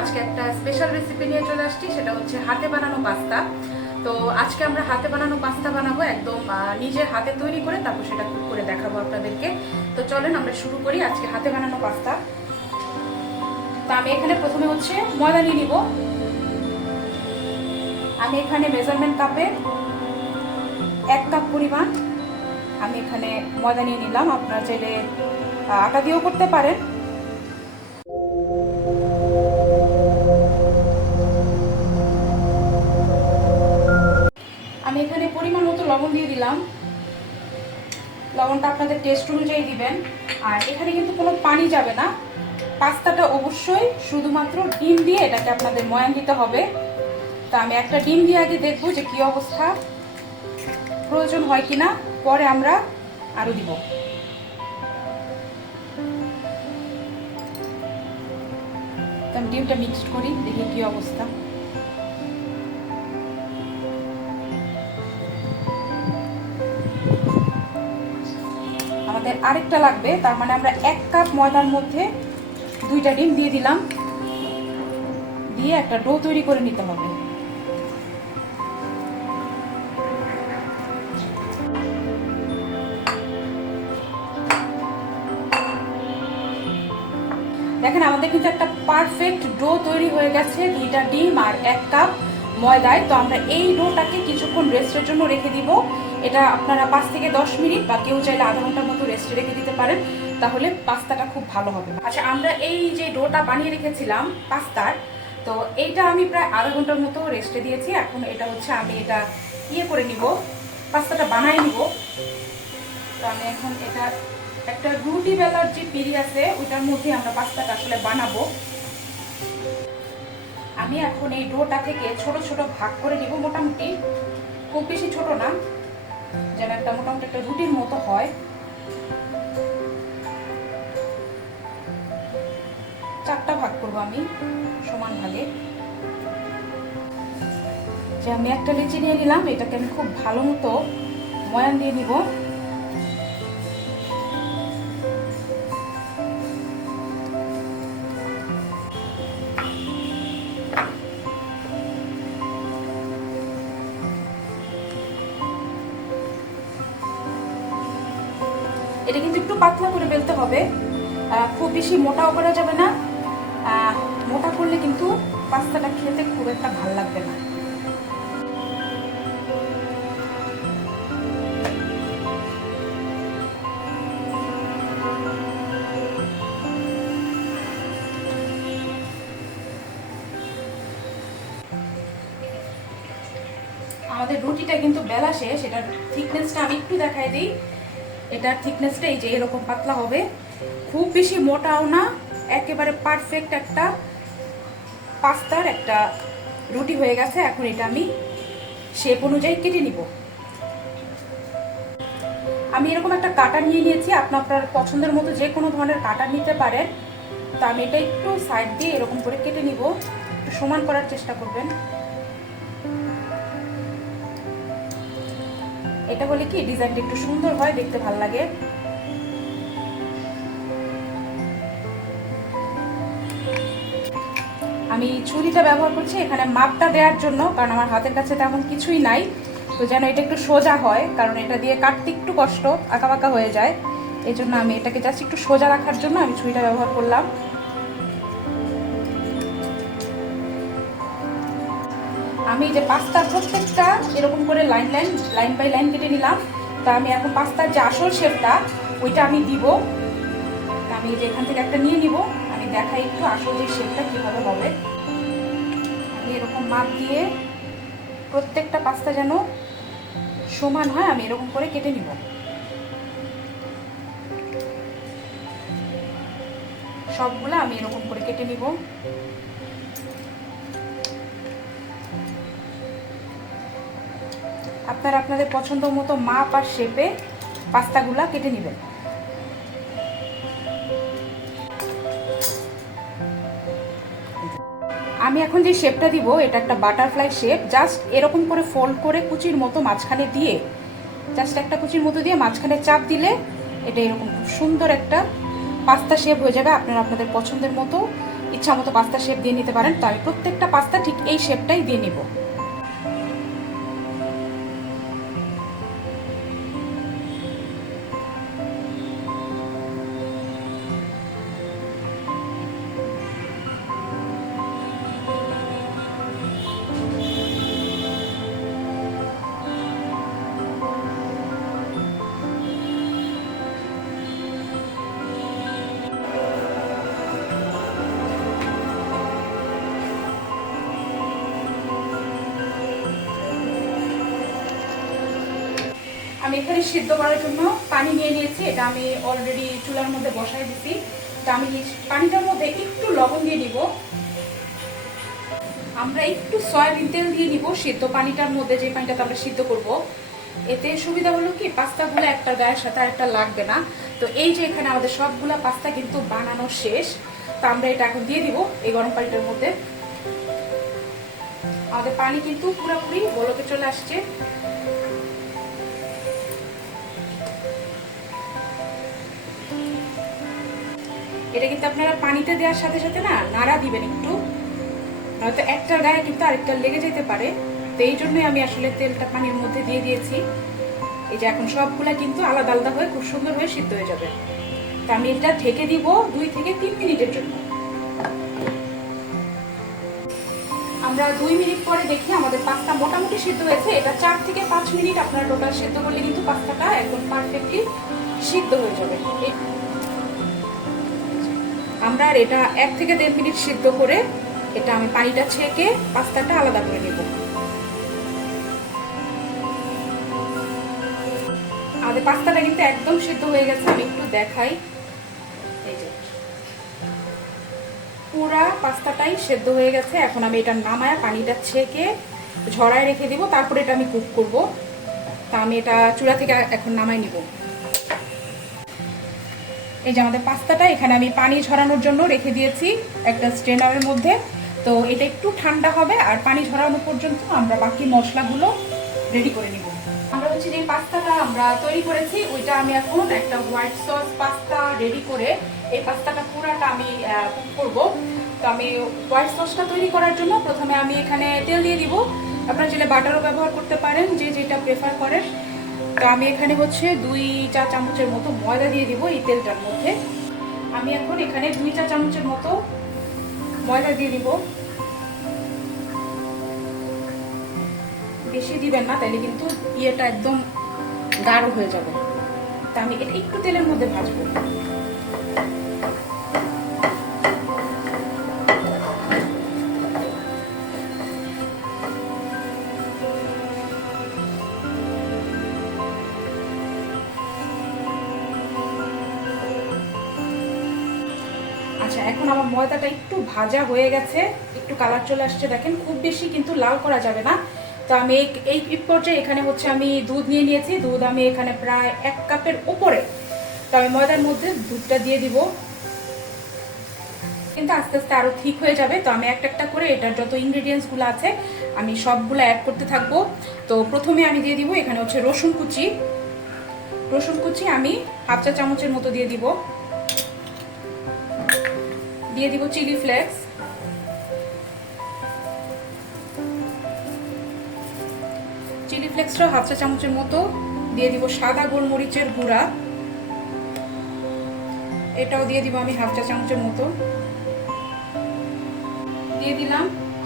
আজকে একটা special recipe নিয়ে চলে আসছি, সেটা হচ্ছে হাতে বানানো পাস্তা। তো আজকে আমরা হাতে বানানো পাস্তা বানাবো একদম নিজের হাতে তৈরি করে, তারপর সেটা cook করে দেখাবো আপনাদেরকে। তো চলেন আমরা শুরু করি আজকে হাতে বানানো পাস্তা। তো আমি এখানে প্রথমে হচ্ছে ময়দা নিয়ে নিব। আমি এখানে মেজারমেন্ট কাপে এক কাপ পরিমাণ আমি এখানে ময়দা নিয়ে নিলাম। আপনারা চাইলে আটা দিয়েও করতে পারেন। আমি এখানে পরিমাণ মতো লবণ দিয়ে দিলাম। লবণটা আপনাদের টেস্ট অনুযায়ী দিবেন। আর এখানে কিন্তু কোনো পানি যাবে না। পাস্তাটা অবশ্যই শুধুমাত্র ডিম দিয়ে এটাকে আপনাদের ময়ান দিতে হবে। তা আমি একটা ডিম দিয়ে আগে দেখব যে কি অবস্থা। প্রয়োজন হয় কি না পরে আমরা আরও দিব। ডিমটা মিক্সড করি, দেখি কি অবস্থা। আরেকটা লাগবে, তার মানে আমরা এক কাপ ময়দার মধ্যে দুইটা ডিম দিয়ে দিলাম। দিয়ে একটা ডো তৈরি করে নিতে হবে। দেখেন, আমাদের কিন্তু একটা পারফেক্ট ডো তৈরি হয়ে গেছে, দুইটা ডিম আর এক কাপ ময়দায়। তো আমরা এই ডোটাকে কিছুক্ষণ রেস্টের জন্য রেখে দিব। এটা আপনারা পাঁচ থেকে দশ মিনিট বা কেউ চাইলে আধা ঘণ্টার মতো রেস্টে রেখে দিতে পারেন, তাহলে পাস্তাটা খুব ভালো হবে। আচ্ছা আমরা এই যে ডোটা বানিয়ে রেখেছিলাম পাস্তার, তো এইটা আমি প্রায় আধা ঘণ্টার মতো রেস্টে দিয়েছি। এখন এটা হচ্ছে আমি এটা ইয়ে করে নিব, পাস্তাটা বানাই নিব। তো আমি এখন এটা একটা রুটি বেলার যে পিড়ি আছে, ওইটার মধ্যে আমরা পাস্তাটা আসলে বানাবো। আমি এখন এই ডোটা থেকে ছোট ছোট ভাগ করে নিব, মোটামুটি খুব বেশি ছোট না যেন একটা মোটামুটি একটা রুটির মতো হয়। চারটা ভাগ করব আমি, সমান ভাগে। যে আমি একটা লিচি নিয়ে নিলাম, এটাকে আমি খুব ভালো মতো ময়ান দিয়ে নিব। হবে। খুব বেশি মোটাও করা যাবে না। মোটা করলে কিন্তু পাস্তাটা খেতে খুব একটা ভালো লাগবে না। আমাদের রুটিটা কিন্তু বেলা শেষ, এটার থিকনেসটা আমি একটু দেখাই দিই। এটার থিকনেসটা এই যে এরকম পাতলা হবে। খুব বেশি মোটাও না, একেবারে পারফেক্ট একটা পাস্তার একটা রুটি হয়ে গেছে। এখন এটা আমি শেপ অনুযায়ী কেটে নিব। আমি এরকম একটা কাটা নিয়ে নিয়েছি, আপনি আপনার পছন্দের মতো যে কোনো ধরনের কাটা নিতে পারেন। তা আমি এটা একটু সাইড দিয়ে এরকম করে কেটে নিব। একটু সমান করার চেষ্টা করবেন। এটা হলে কি ডিজাইনটা একটু সুন্দর হয়, দেখতে ভালো লাগে। আমি ছুরিটা ব্যবহার করছি, এখানে মাপটা দেওয়ার জন্য, কারণ আমার হাতের কাছে তেমন কিছুই নাই। তো যেন এটা একটু সোজা হয়, কারণ এটা দিয়ে কাটতে একটু কষ্ট আঁকা বাঁকা হয়ে যায়। এই জন্য আমি এটাকে জাস্ট একটু সোজা রাখার জন্য আমি ছুরিটা ব্যবহার করলাম। আমি যে পাস্তার প্রত্যেকটা এরকম করে line line line by line কেটে নিলাম। তা আমি এখন পাস্তার যে আসল শেপটা, ওইটা আমি দিব। তা আমি যে এখান থেকে একটা নিয়ে নিব। আমি দেখাই একটু আসল যে শেপটা কীভাবে হবে। আমি এরকম মাপ দিয়ে প্রত্যেকটা পাস্তা যেন সমান হয়, আমি এরকম করে কেটে নিব। সবগুলো আমি এরকম করে কেটে নিব। আপনারা আপনাদের পছন্দ মতো মাপ আর শেপে পাস্তাগুলা কেটে নেবেন। আমি এখন যে শেপটা দিব, এটা একটা বাটারফ্লাই শেপ জাস্ট এরকম করে ফোল্ড করে কুচির মতো মাঝখানে দিয়ে জাস্ট একটা কুচির মতো দিয়ে মাঝখানে চাপ দিলে এটা এরকম খুব সুন্দর একটা পাস্তা শেপ হয়ে যাবে। আপনারা আপনাদের পছন্দের মতো ইচ্ছা মতো পাস্তা শেপ দিয়ে নিতে পারেন। তো আমি প্রত্যেকটা পাস্তা ঠিক এই শেপটাই দিয়ে নিব। এখানে সিদ্ধ করার জন্য পানি নিয়ে নিয়েছি। এটা আমি অলরেডি চুলার মধ্যে বসাই দিছি। তো আমি পানিটার মধ্যে একটু লবণ দিয়ে নিব। আমরা একটু সয়াবিন তেল দিয়ে নিব সিদ্ধ পানিটার মধ্যে যে পানিটাতে আমরা সিদ্ধ করব। এতে সুবিধা হলো কি, পাস্তাগুলো একটা গায়ের সাথে একটা লাগবে না। তো এই যে এখানে আমাদের সবগুলা পাস্তা কিন্তু বানানো শেষ। তো আমরা এটা এখন দিয়ে দিব এই গরম পানিটার মধ্যে। আমাদের পানি কিন্তু পুরোপুরি বলকে চলে আসছে। এটা কিন্তু আপনারা পানিতে দেওয়ার সাথে সাথে না নাড়া দিবেন একটু। নয়তো একটার গায়ে কিন্তু আরেকটা লেগে যেতে পারে। তো এই জন্যই আমি আসলে তেলটা পানির মধ্যে দিয়ে দিয়েছি। এই যে এখন সবগুলা কিন্তু আলাদা আলাদা হয়ে খুব সুন্দর হয়ে সিদ্ধ হয়ে যাবে। তা আমি এটা ঢেকে দিব দুই থেকে তিন মিনিটের জন্য। আমরা দুই মিনিট পরে দেখি আমাদের পাস্তা মোটামুটি সিদ্ধ হয়েছে। এটা চার থেকে পাঁচ মিনিট আপনার টোটাল সিদ্ধ করলে কিন্তু পাস্তাটা একদম পারফেক্টলি সিদ্ধ হয়ে যাবে। আমরা আর এটা এক থেকে দেড় মিনিট সিদ্ধ করে এটা আমি পানিটা ছেঁকে পাস্তাটা আলাদা করে নেব। আমাদের পাস্তাটা কিন্তু একদম সিদ্ধ হয়ে গেছে, আমি একটু দেখাই। পুরা পাস্তাটাই সেদ্ধ হয়ে গেছে, এখন আমি এটা নামায় পানিটা ছেঁকে ঝরায় রেখে দিব, তারপরে এটা আমি কুক করব। তা আমি এটা চূড়া থেকে এখন নামায় নিব। এই যে আমাদের পাস্তাটা, এখানে আমি পানি ঝরানোর জন্য রেখে দিয়েছি একটা স্ট্রেনারের মধ্যে। তো এটা একটু ঠান্ডা হবে আর পানি ঝরানো পর্যন্ত আমরা বাকি মশলাগুলো রেডি করে নিব। আমরা হচ্ছে যে পাস্তাটা আমরা তৈরি করেছি, ওইটা আমি এখন একটা হোয়াইট সস পাস্তা রেডি করে এই পাস্তাটা পুরাটা আমি করব। তো আমি হোয়াইট সসটা তৈরি করার জন্য প্রথমে আমি এখানে তেল দিয়ে দিব। আপনারা যেটা বাটারও ব্যবহার করতে পারেন, যে যেটা প্রেফার করেন। তো আমি এখানে হচ্ছে দুই চা চামচের মতো ময়দা দিয়ে দিব এই তেলটার মধ্যে। আমি এখন এখানে দুই চা চামচের মতো ময়দা দিয়ে দিব। বেশি দিবেন না তাহলে কিন্তু ইয়েটা একদম গাঢ় হয়ে যাবে। তা আমি এটা একটু তেলের মধ্যে ভাজবো। আচ্ছা এখন আমার ময়দাটা একটু ভাজা হয়ে গেছে, একটু কালার চলে আসছে, দেখেন, খুব বেশি কিন্তু লাল করা যাবে না। তো আমি এই পর্যায়ে এখানে হচ্ছে আমি দুধ নিয়ে নিয়েছি, দুধ আমি এখানে প্রায় এক কাপের উপরে। তো আমি ময়দার মধ্যে দুধটা দিয়ে দিব। কিন্তু আস্তে আস্তে আরও ঠিক হয়ে যাবে, তো আমি একটা একটা করে এটার যত ইনগ্রেডিয়েন্টসগুলো আছে, আমি সবগুলো অ্যাড করতে থাকব। তো প্রথমে আমি দিয়ে দিব এখানে হচ্ছে রসুন কুচি। রসুন কুচি আমি হাফ চা চামচের মতো দিয়ে দিব। দিয়ে দিব চিলি ফ্লেক্স। চিলি ফ্লেক্সটাও হাফ চা চামচের মতো। দিয়ে দিব সাদা গোলমরিচের গুঁড়া। এটাও দিয়ে দিব আমি হাফ চা চামচের মতো। দিয়ে দিলাম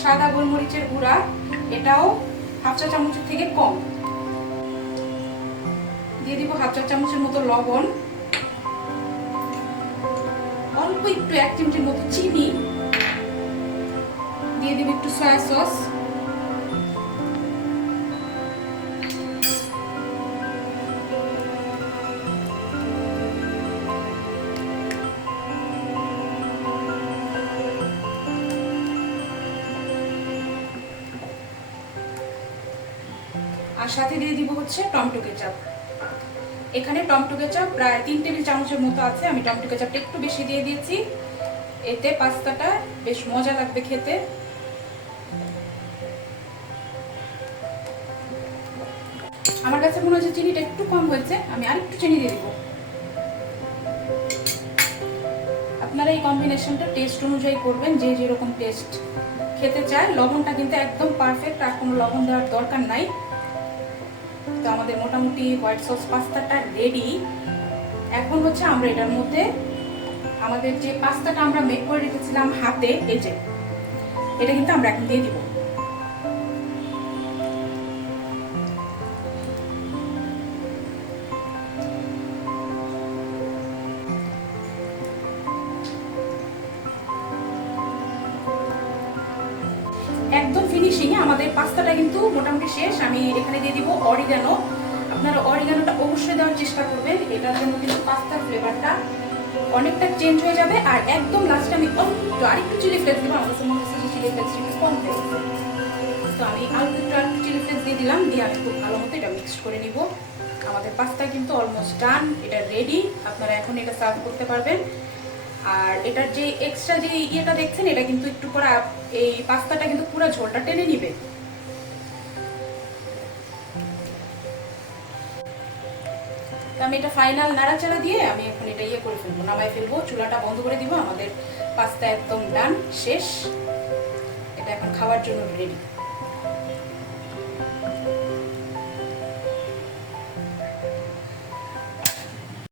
সাদা গোলমরিচের গুঁড়া। এটাও হাফ চা চামচের থেকে কম। দিয়ে দিব হাফ চা চামচের মতো লবণ। একটু এক চিমটির মতো চিনি। দিয়ে দিব একটু সয়া সস আর সাথে দিয়ে দিব হচ্ছে টমেটো কেচাপ। এখানে টমেটো কেচাপ প্রায় তিন টেবিল চামচের মতো আছে। আমি টমেটো কেচাপটা একটু বেশি দিয়ে দিয়েছি। এতে পাস্তাটা বেশ মজা লাগবে খেতে। আমার কাছে মনে হচ্ছে চিনিটা একটু কম হয়েছে। আমি আর একটু চিনি দিয়ে দিব। আপনারা এই কম্বিনেশনটা টেস্ট অনুযায়ী করবেন, যে যেরকম টেস্ট খেতে চায়। লবণটা কিন্তু একদম পারফেক্ট আর কোনো লবণ দেওয়ার দরকার নাই। তো আমাদের মোটামুটি হোয়াইট সস পাস্তাটা রেডি এখন হচ্ছে আমরা এটার মধ্যে আমাদের যে পাস্তাটা আমরা মেক করে রেখেছিলাম হাতে, এই এটা কিন্তু আমরা এখন দিয়ে দিব। একদম ফিনিশিং আমাদের পাস্তাটা কিন্তু মোটামুটি শেষ। আমি এখানে দিয়ে দিব অরিগানো আপনারা অরিগানোটা অবশ্যই দেওয়ার চেষ্টা করবেন। এটার জন্য কিন্তু পাস্তার ফ্লেভারটা অনেকটা চেঞ্জ হয়ে যাবে। আর একদম লাস্টে আমি অল্প আরেকটু চিলি ফ্লেক্স দিব। আমার কাছে চিলি ফ্লেক্স একটু কম তো আমি অল্প একটু আর চিলি ফ্লেক্স দিয়ে দিলাম। দিয়ে আমি খুব ভালো মতো এটা মিক্স করে নিব। আমাদের পাস্তা কিন্তু অলমোস্ট ডান এটা রেডি আপনারা এখন এটা সার্ভ করতে পারবেন। আর এটার যে এক্সট্রা যে ইয়েটা দেখছেন, এটা কিন্তু একটু পরে এই পাস্তাটা কিন্তু পুরো ঝোলটা টেনে নিবে। আমি এটা ফাইনাল নাড়াচাড়া দিয়ে আমি এখন এটা ইয়ে করে ফেলব নামাই ফেলব, চুলাটা বন্ধ করে দিব, আমাদের পাস্তা একদম ডান শেষ। এটা এখন খাওয়ার জন্য রেডি